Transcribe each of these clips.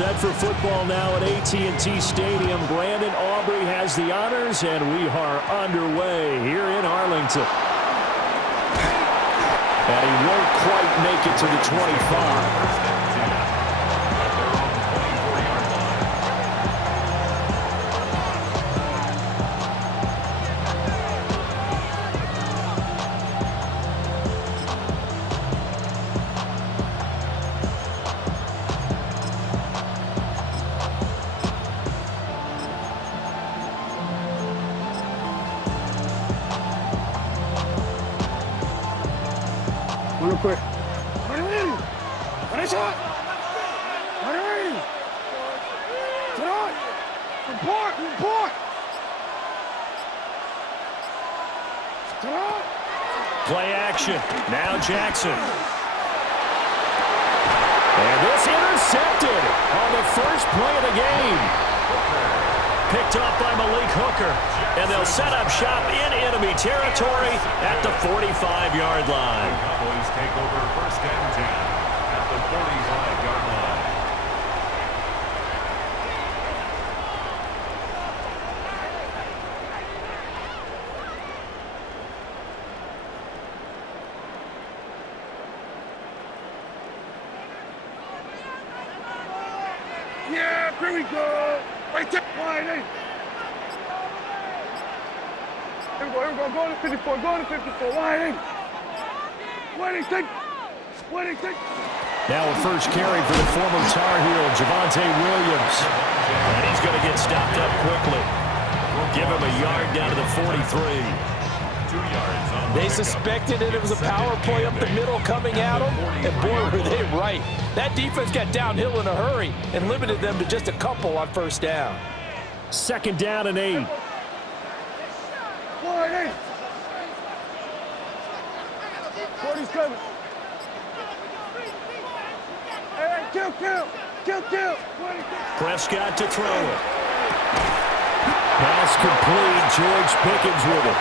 set for football now at AT&T Stadium. Brandon Aubrey has the honors, and we are underway here in Arlington. And he won't quite make it to the 25. Real quick. Run it in. Run it shot. Run it in. Get on. Report. Report. Get on. Play action. Now Jackson. And this intercepted on the first play of the game. Picked up by Malik Hooker. And they'll set up shop in enemy territory at the 45-yard line. Cowboys take over first and 10 at the 45-yard line. Yeah, here we go. Right there. Wide. Here we go. Go to 54. Go to 54. Wide. Wait. Now a first carry for the former Tar Heel, Javonte Williams. And he's going to get stopped up quickly. Give him a yard down to the 43. 2 yards on They suspected that it was a power play up the middle coming at them, and boy, were they right. That defense got downhill in a hurry and limited them to just a couple on first down. Second down and 8. Wide. 47. Hey, kill. Prescott to throw it. Pass complete. George Pickens with it.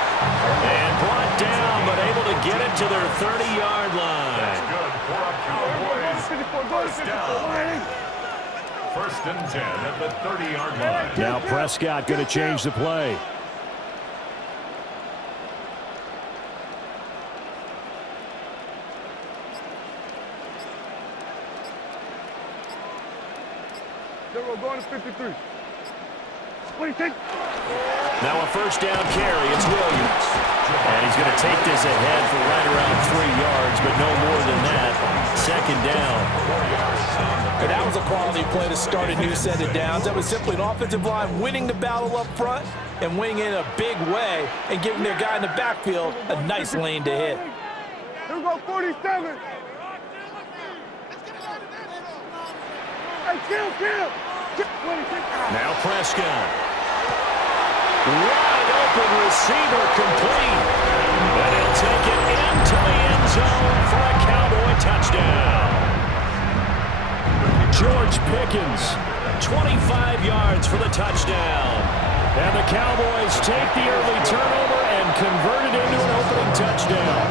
And brought down, but able to get it to their 30-yard line. That's good for a Cowboys first down. First and 10 at the 30-yard line. Now Prescott going to change the play. We're going to 53. What do you think? Now a first down carry. It's Williams. And he's going to take this ahead for right around 3 yards, but no more than that. Second down. And that was a quality play to start a new set of downs. That was simply an offensive line winning the battle up front and winning in a big way and giving their guy in the backfield a nice lane to hit. Here we go, 47. Hey, kill. Now Prescott. Wide open receiver complete. And he'll take it into the end zone for a Cowboy touchdown. George Pickens, 25 yards for the touchdown. And the Cowboys take the early turnover and convert it into an opening touchdown.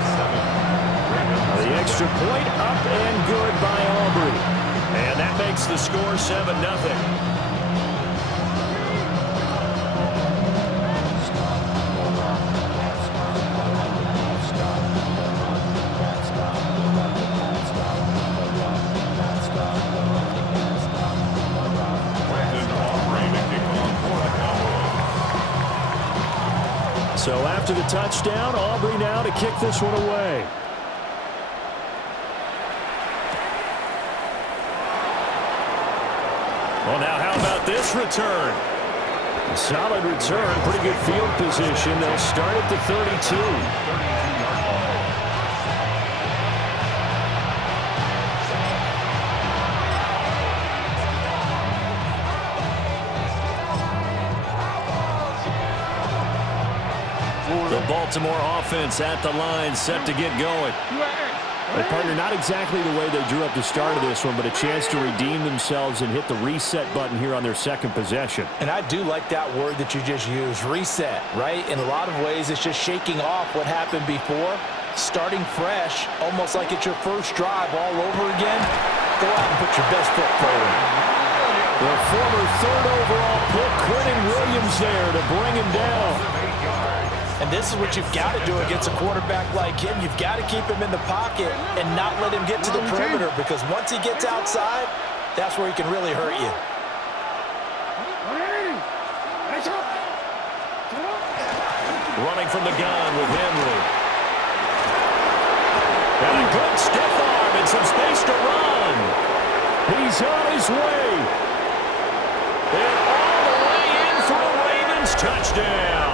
The extra point up and good by Aubrey. And that makes the score 7-0. So after the touchdown, Aubrey now to kick this one away. Well, now how about this return? A solid return, pretty good field position. They'll start at the 32. The Baltimore offense at the line, set to get going. Well, partner, not exactly the way they drew up the start of this one, but a chance to redeem themselves and hit the reset button here on their second possession. And I do like that word that you just used, reset, right? In a lot of ways, it's just shaking off what happened before, starting fresh, almost like it's your first drive all over again. Go out and put your best foot forward. The former third overall pick, Quentin Williams there to bring him down. And this is what you've got to do against a quarterback like him. You've got to keep him in the pocket and not let him get to the perimeter, because once he gets outside, that's where he can really hurt you. Running from the gun with Henry. And a good stiff arm and some space to run. He's on his way. And all the way in for a Ravens touchdown.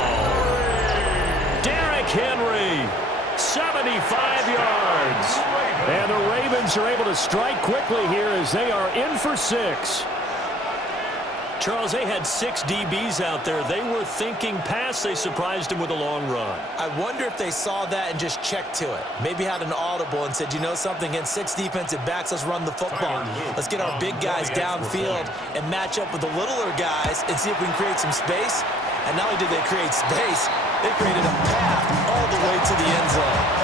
Derrick Henry, 75 yards. And the Ravens are able to strike quickly here as they are in for 6. Charles, they had 6 DBs out there. They were thinking pass. They surprised him with a long run. I wonder if they saw that and just checked to it. Maybe had an audible and said, you know something, against 6 defensive backs, let's run the football. Let's get our big guys downfield and match up with the littler guys and see if we can create some space. And not only did they create space, they created a path all the way to the end zone.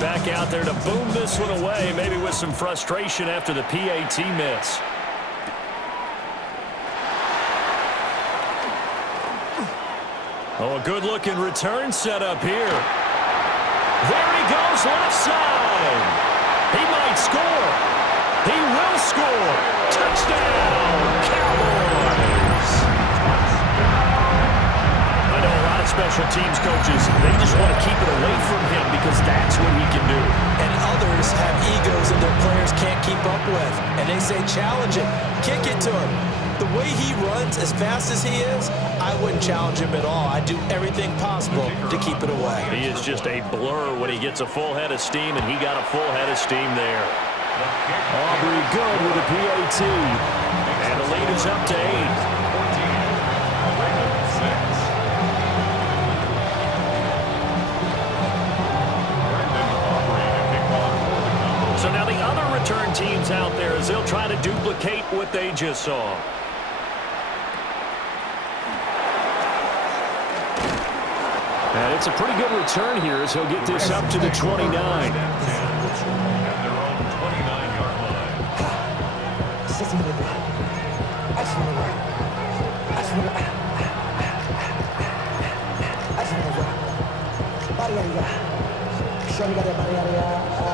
Back out there to boom this one away, maybe with some frustration after the PAT miss. Oh, a good-looking return set up here. There he goes, left side. He might score. He will score. Touchdown, Cowboys. I know a lot of special teams coaches, they just want to keep it away from him because that's what he can do. And others have egos that their players can't keep up with. And they say, challenge him, kick it to him. The way he runs, as fast as he is, I wouldn't challenge him at all. I'd do everything possible to keep it away. He is just a blur when he gets a full head of steam, and he got a full head of steam there. Aubrey good with a PAT. And the lead is up to 8. So now the other return teams out there as they'll try to duplicate what they just saw. And it's a pretty good return here as he'll get this up to the 29. At their own 29-yard line.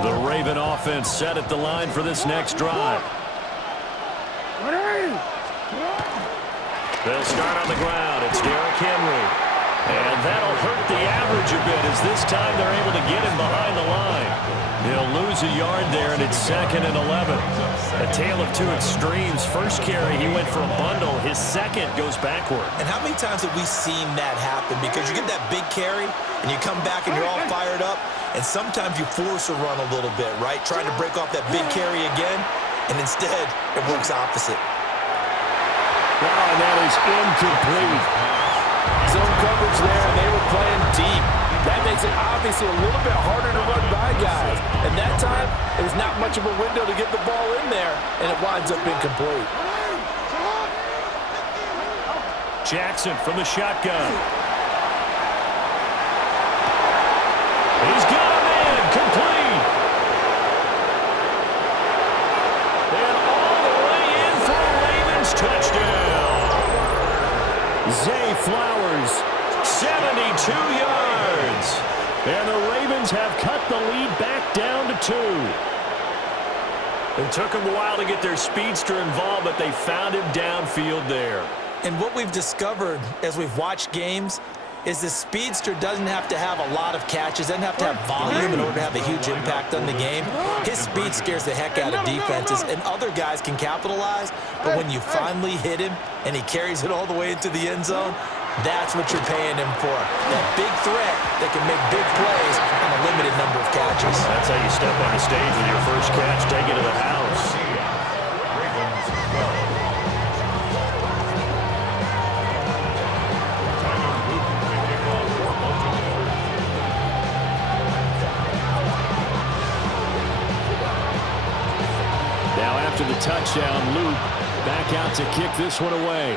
The Raven offense set at the line for this next drive. They'll start on the ground. It's Derrick Henry. And that'll hurt the average a bit as this time they're able to get him behind the line. He'll lose a yard there, and it's 2nd and 11. A tale of two extremes. First carry, he went for a bundle. His second goes backward. And how many times have we seen that happen? Because you get that big carry, and you come back and you're all fired up, and sometimes you force a run a little bit, right? Trying to break off that big carry again, and instead it works opposite. Oh, and that is incomplete. Zone coverage there, and they were playing deep. That makes it obviously a little bit harder to run by guys. And that time, it was not much of a window to get the ball in there, and it winds up incomplete. Jackson from the shotgun. He's got him in, complete. And all the way in for a Ravens touchdown. Zay Flowers, 72 yards. And the Ravens have cut the lead back down to 2. It took them a while to get their speedster involved, but they found him downfield there. And what we've discovered as we've watched games is the speedster doesn't have to have a lot of catches, doesn't have to have volume in order to have a huge impact on the game. His speed scares the heck out of defenses, and other guys can capitalize, but when you finally hit him and he carries it all the way into the end zone, that's what you're paying him for. That big threat that can make big plays on a limited number of catches. That's how you step on the stage with your first catch, take it to the house. after the touchdown. Luke back out to kick this one away.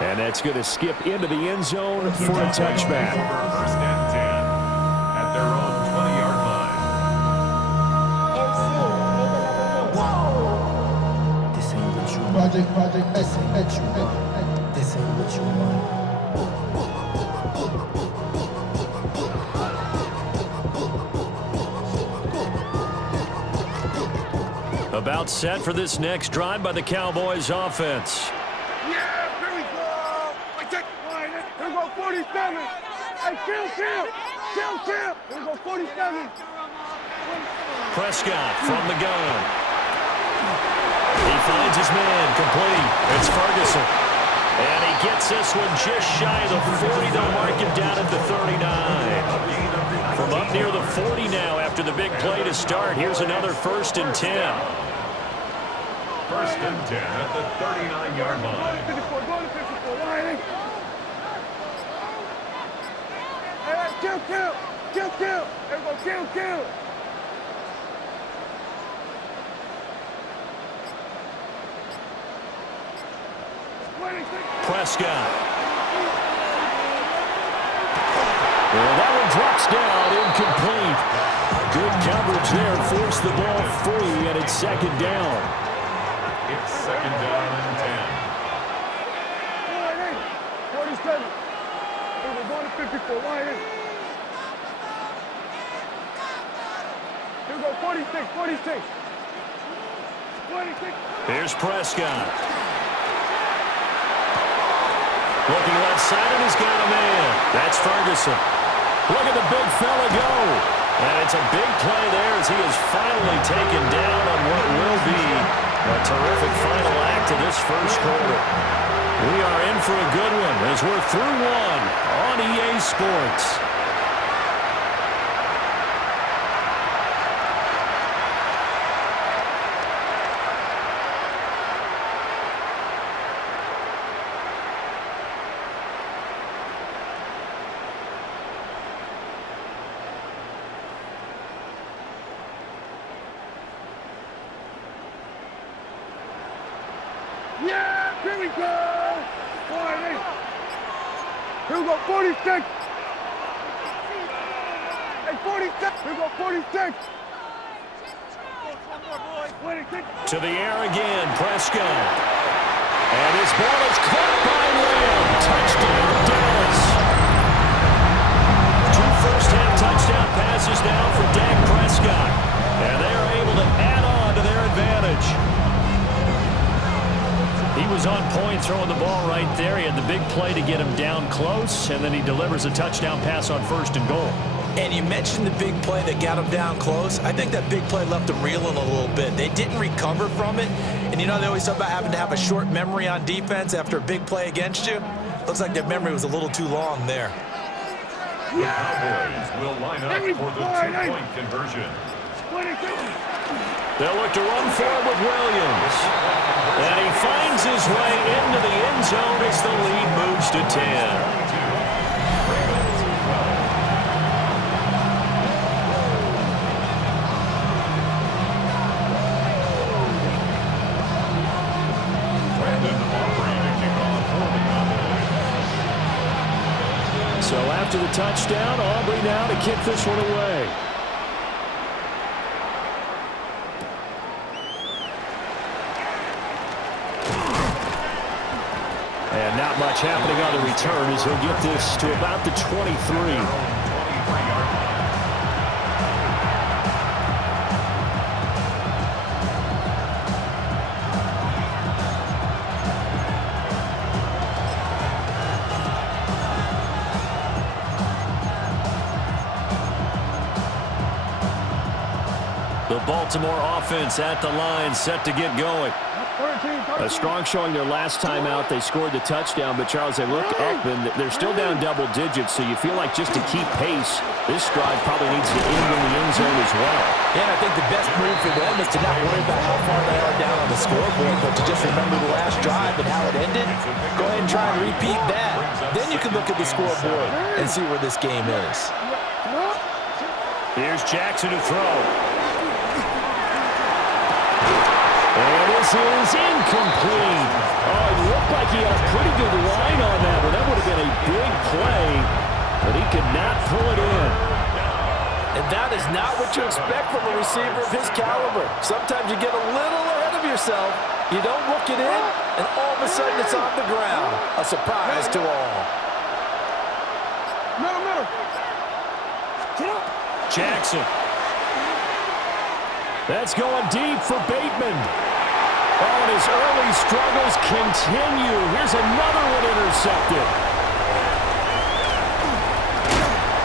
And that's going to skip into the end zone for a touchback. First and 10 at their own 20-yard line. This ain't what you want. Project, this ain't what you want. This ain't what you want. About set for this next drive by the Cowboys offense. Yeah, here we go. I take line. Here we go, 47. Hey, kill. Here we go, 47. Prescott from the gun. He finds his man, complete. It's Ferguson. And he gets this one just shy of the 40. They'll mark him down at the 39. From up near the 40 now after the big play to start. Here's another 1st and 10. First and 10 at the 39-yard line. 54, go to 54, lining. Hey, kill. There we go, kill. Prescott. And that one drops down, incomplete. Good coverage there, forced the ball free, and it's 2nd down. It's 2nd down and 10. 47. We're going to 54, lining. Here we go, 46. Here's Prescott. Looking left side, and he's got a man. That's Ferguson. Look at the big fella go. And it's a big play there as he is finally taken down on what will be a terrific final act of this first quarter. We are in for a good one as we're through one on EA Sports. Yeah, here we go. 40. Here we go, 46. Hey, 46. Here we go, 46. To the air again, Prescott. And his ball is caught by Lamb. Touchdown, Dallas. 2 first-half touchdown passes now for Dak Prescott. And they are able to add on to their advantage. He was on point throwing the ball right there. He had the big play to get him down close, and then he delivers a touchdown pass on 1st and goal. And you mentioned the big play that got him down close. I think that big play left him reeling a little bit. They didn't recover from it. And you know they always talk about having to have a short memory on defense after a big play against you. Looks like their memory was a little too long there. The Cowboys will line up for the 2-point conversion. They'll look to run forward with Williams. And he finds his way into the end zone as the lead moves to 10. So after the touchdown, Aubrey now to kick this one away. And not much happening on the return as he'll get this to about the 23. The Baltimore offense at the line, set to get going. A strong showing their last time out. They scored the touchdown, but Charles, they looked up and they're still down double digits, so you feel like just to keep pace, this drive probably needs to end in the end zone as well. Yeah, and I think the best move for them is to not worry about how far they are down on the scoreboard, but to just remember the last drive and how it ended. Go ahead and try and repeat that. Then you can look at the scoreboard and see where this game is. Here's Jackson to throw. And this is incomplete. Oh, it looked like he had a pretty good line on that one. That would have been a big play, but he could not pull it in. And that is not what you expect from a receiver of his caliber. Sometimes you get a little ahead of yourself, you don't look it in, and all of a sudden it's on the ground. A surprise to all. Middle. Jackson. That's going deep for Bateman. Oh, and his early struggles continue. Here's another one intercepted.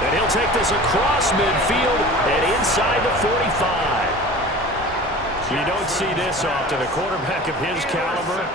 And he'll take this across midfield and inside the 45. You don't see this often. A quarterback of his caliber,